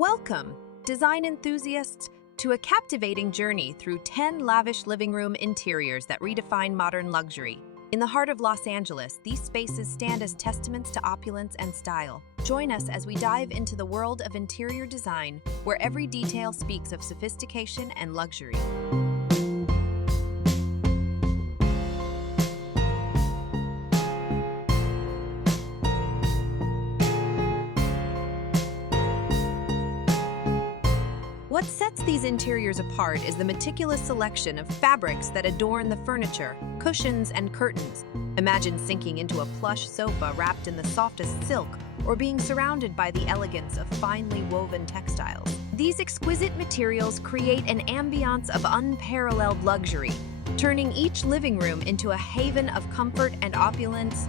Welcome, design enthusiasts, to a captivating journey through 10 lavish living room interiors that redefine modern luxury. In the heart of Los Angeles, these spaces stand as testaments to opulence and style. Join us as we dive into the world of interior design, where every detail speaks of sophistication and luxury. What sets these interiors apart is the meticulous selection of fabrics that adorn the furniture, cushions, and curtains. Imagine sinking into a plush sofa wrapped in the softest silk, or being surrounded by the elegance of finely woven textiles. These exquisite materials create an ambiance of unparalleled luxury, turning each living room into a haven of comfort and opulence.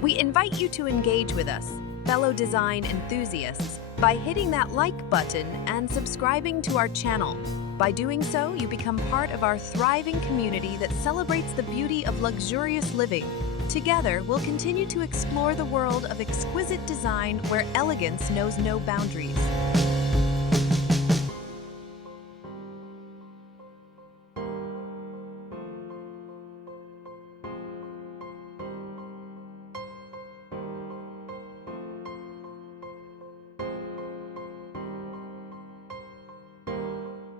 We invite you to engage with us, fellow design enthusiasts, by hitting that like button and subscribing to our channel. By doing so, you become part of our thriving community that celebrates the beauty of luxurious living. Together, we'll continue to explore the world of exquisite design where elegance knows no boundaries.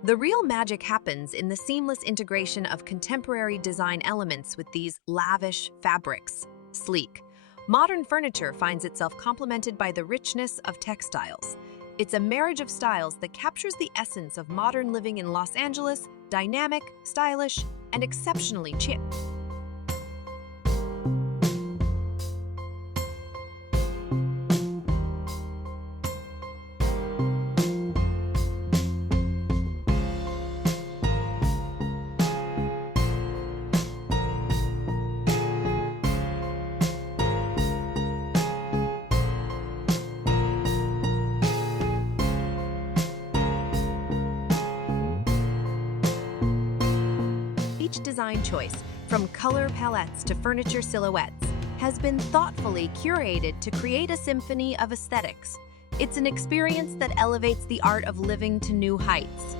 The real magic happens in the seamless integration of contemporary design elements with these lavish fabrics. Sleek, modern furniture finds itself complemented by the richness of textiles. It's a marriage of styles that captures the essence of modern living in Los Angeles: dynamic, stylish, and exceptionally chic. Each design choice, from color palettes to furniture silhouettes, has been thoughtfully curated to create a symphony of aesthetics. It's an experience that elevates the art of living to new heights.